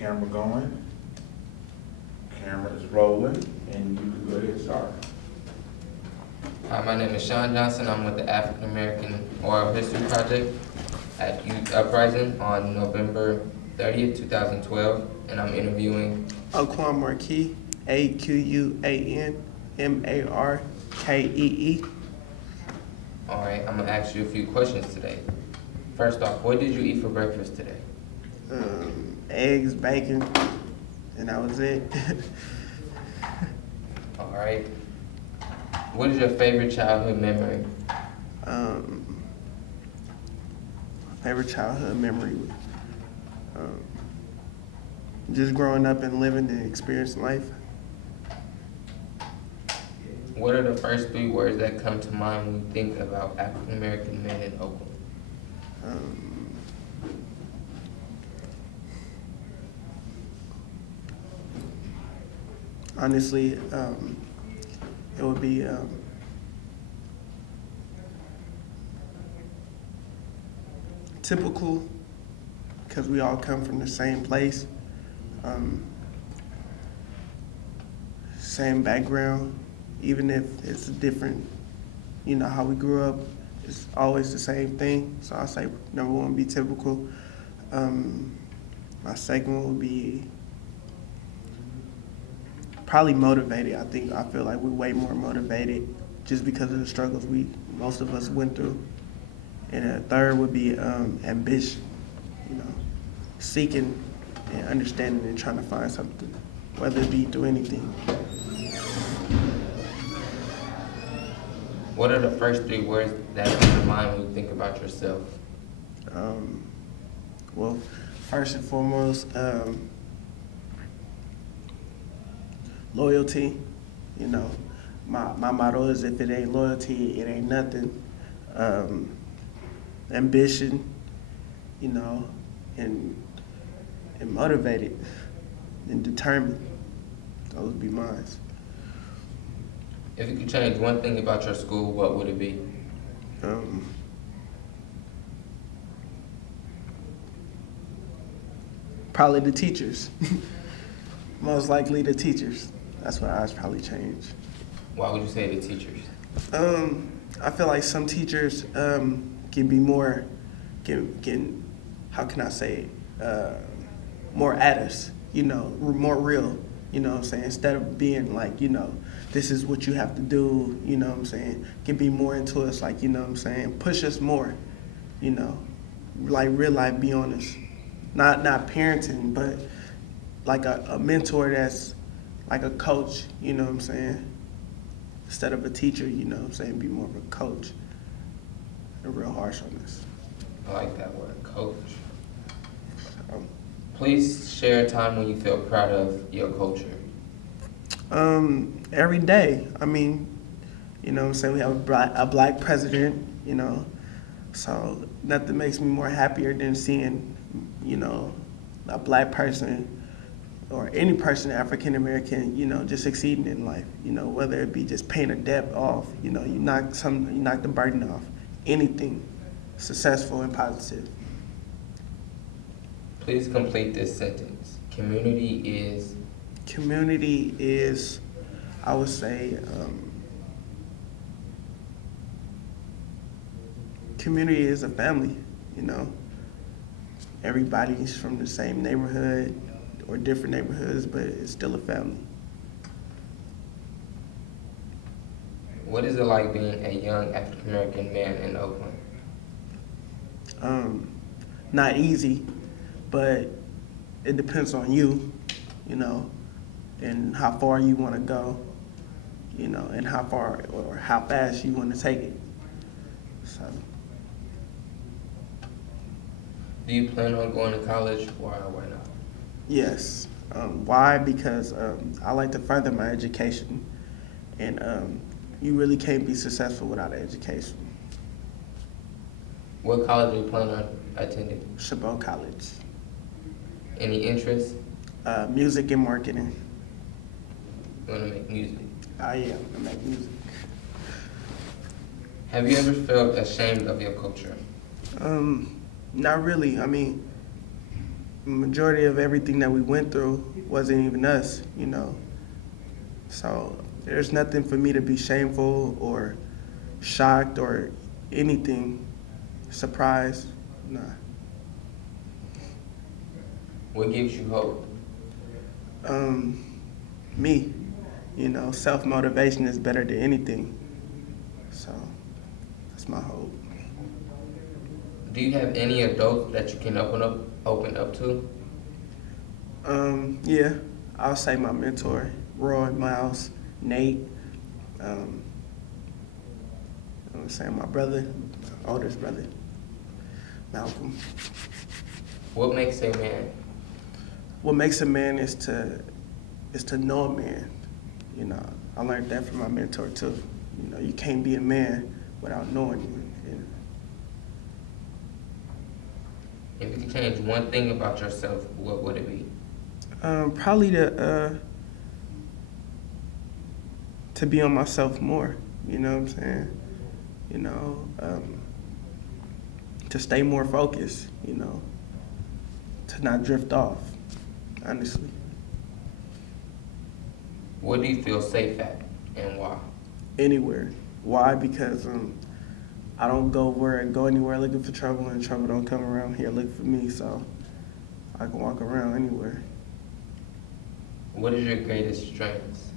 camera going. Camera is rolling, and you can go ahead and start. Hi, my name is Sean Johnson. I'm with the African American Oral History Project at Youth Uprising on November 30th, 2012, and I'm interviewing Aquan Marquis, AQUANMARKEE. All right, I'm gonna ask you a few questions today. First off, what did you eat for breakfast today? Eggs, bacon, and that was it. All right. What is your favorite childhood memory? Favorite childhood memory, just growing up and living and experiencing life. What are the first three words that come to mind when you think about African American men in Oakland? Honestly, it would be typical, because we all come from the same place, same background, even if it's different, how we grew up, it's always the same thing. So I'll say number one would be typical. My second one would be probably motivated. I feel like we're way more motivated just because of the struggles most of us went through. And a third would be ambition, seeking and understanding and trying to find something, whether it be through anything. What are the first three words that come to mind when you think about yourself? Well, first and foremost, loyalty. My motto is, if it ain't loyalty, it ain't nothing. Ambition, and motivated and determined. Those would be mine. If you could change one thing about your school, what would it be? Probably the teachers. Most likely the teachers. That's what I'd probably change. Why would you say the teachers? I feel like some teachers can be more, how can I say it, more at us, more real, what I'm saying? Instead of being like, this is what you have to do, what I'm saying? Can be more into us, like, what I'm saying? Push us more, like real life, be honest. Not parenting, but like a mentor that's like a coach, what I'm saying? Instead of a teacher, what I'm saying? Be more of a coach. They're real harsh on us. I like that word, coach. Please share a time when you feel proud of your culture. Every day. I mean, what I'm saying? We have a black president, so nothing makes me more happier than seeing, a black person or any person, African American, just succeeding in life, whether it be just paying a debt off, you knock the burden off, anything successful and positive. Please complete this sentence. Community is, I would say, community is a family, Everybody's from the same neighborhood or different neighborhoods, but it's still a family. What is it like being a young African American man in Oakland? Not easy, but it depends on you, and how far you want to go, and how far or how fast you want to take it. So. Do you plan on going to college? Why or why not? Yes. Why? Because I like to further my education, and you really can't be successful without an education. What college do you plan on attending? Chabot College. Any interests? Music and marketing. You want to make music? I am. I make music. Have you ever felt ashamed of your culture? Not really. I mean, majority of everything that we went through wasn't even us, you know. So there's nothing for me to be shameful or shocked or anything, surprised, nah. What gives you hope? Me, you know, self-motivation is better than anything. So that's my hope. Do you have any adults that you can open up to? Yeah, I'll say my mentor, Roy, Miles, Nate. I'm saying my brother, oldest brother, Malcolm. What makes a man? What makes a man is to know a man. You know, I learned that from my mentor too. You know, you can't be a man without knowing him. If you could change one thing about yourself, what would it be? Probably to be on myself more. You know what I'm saying? You know, to stay more focused. You know, to not drift off. Honestly. What do you feel safe at, and why? Anywhere. Why? Because I don't go anywhere looking for trouble, and trouble don't come around here looking for me. So I can walk around anywhere. What is your greatest strengths?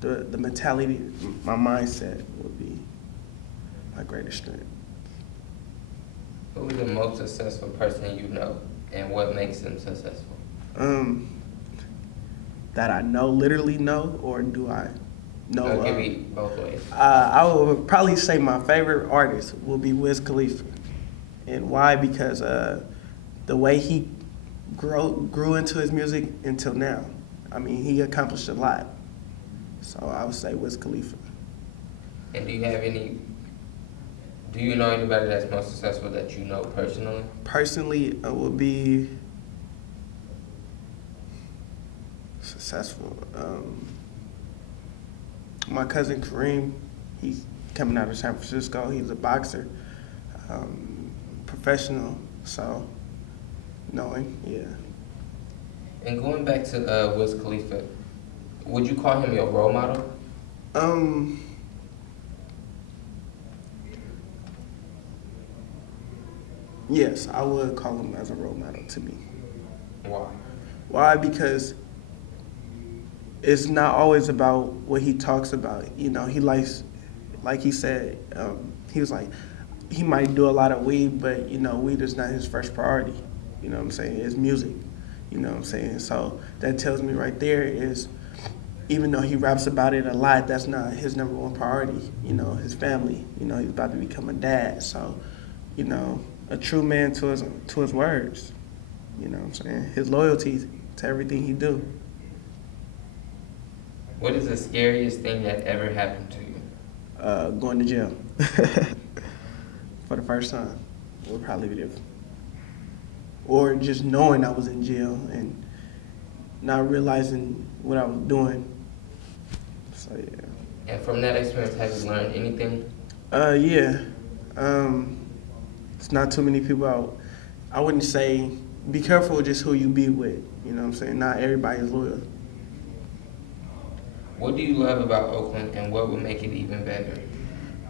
The mentality, my mindset would be my greatest strength. Who is the most successful person you know, and what makes them successful? That I know, literally know, or do I know? No, give me both ways. I would probably say my favorite artist will be Wiz Khalifa. And why? Because the way he grew into his music until now. I mean, he accomplished a lot. So I would say Wiz Khalifa. And do you know anybody that's most successful that you know personally? Personally, it would be successful. My cousin Kareem, he's coming out of San Francisco. He's a boxer, professional. So knowing, yeah. And going back to Wiz Khalifa, would you call him your role model? Yes, I would call him as a role model to me. Why? Why? Because it's not always about what he talks about. You know, he likes, like he said, he was like, he might do a lot of weed, but, you know, weed is not his first priority. You know what I'm saying? It's music. You know what I'm saying? So that tells me right there is, even though he raps about it a lot, that's not his number one priority. You know, his family. You know, he's about to become a dad. So, you know, a true man to his words. You know what I'm saying? His loyalty to everything he do. What is the scariest thing that ever happened to you? Going to jail for the first time would probably be different. Or just knowing I was in jail and not realizing what I was doing. So yeah. And from that experience, have you learned anything? Yeah. It's not too many people out. I wouldn't say be careful with just who you be with. You know what I'm saying? Not everybody is loyal. What do you love about Oakland, and what would make it even better?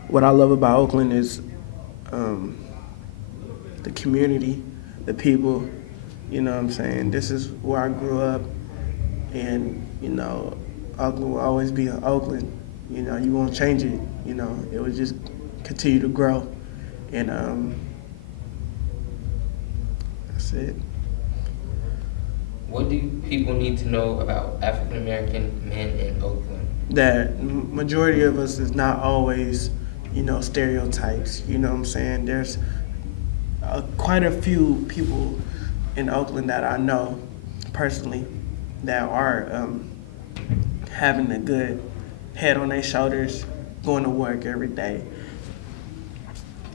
What I love about Oakland is the community, the people. You know what I'm saying? This is where I grew up, and, you know, Oakland will always be in Oakland. You know, you won't change it. You know, it will just continue to grow. And that's it. What do people need to know about African American men in Oakland? That majority of us is not always, you know, stereotypes. You know what I'm saying? There's quite a few people in Oakland that I know personally that are having a good head on their shoulders, going to work every day.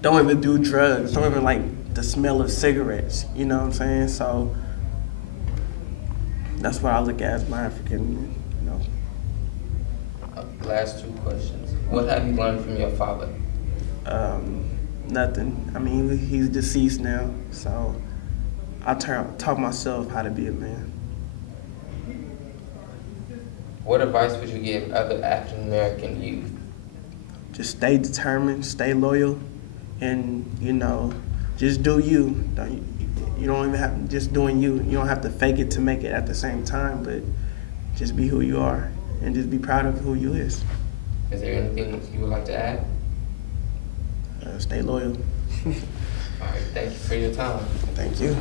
Don't even do drugs, don't even like the smell of cigarettes, you know what I'm saying? So that's what I look at as my African, you know. Last two questions. What have you learned from your father? Nothing. I mean, he's deceased now, so I taught myself how to be a man. What advice would you give other African American youth? Just stay determined, stay loyal, and just do you. You don't even have just doing you. You don't have to fake it to make it at the same time, but just be who you are and just be proud of who you is. Is there anything you would like to add? Stay loyal. All right, thank you for your time. Thank you.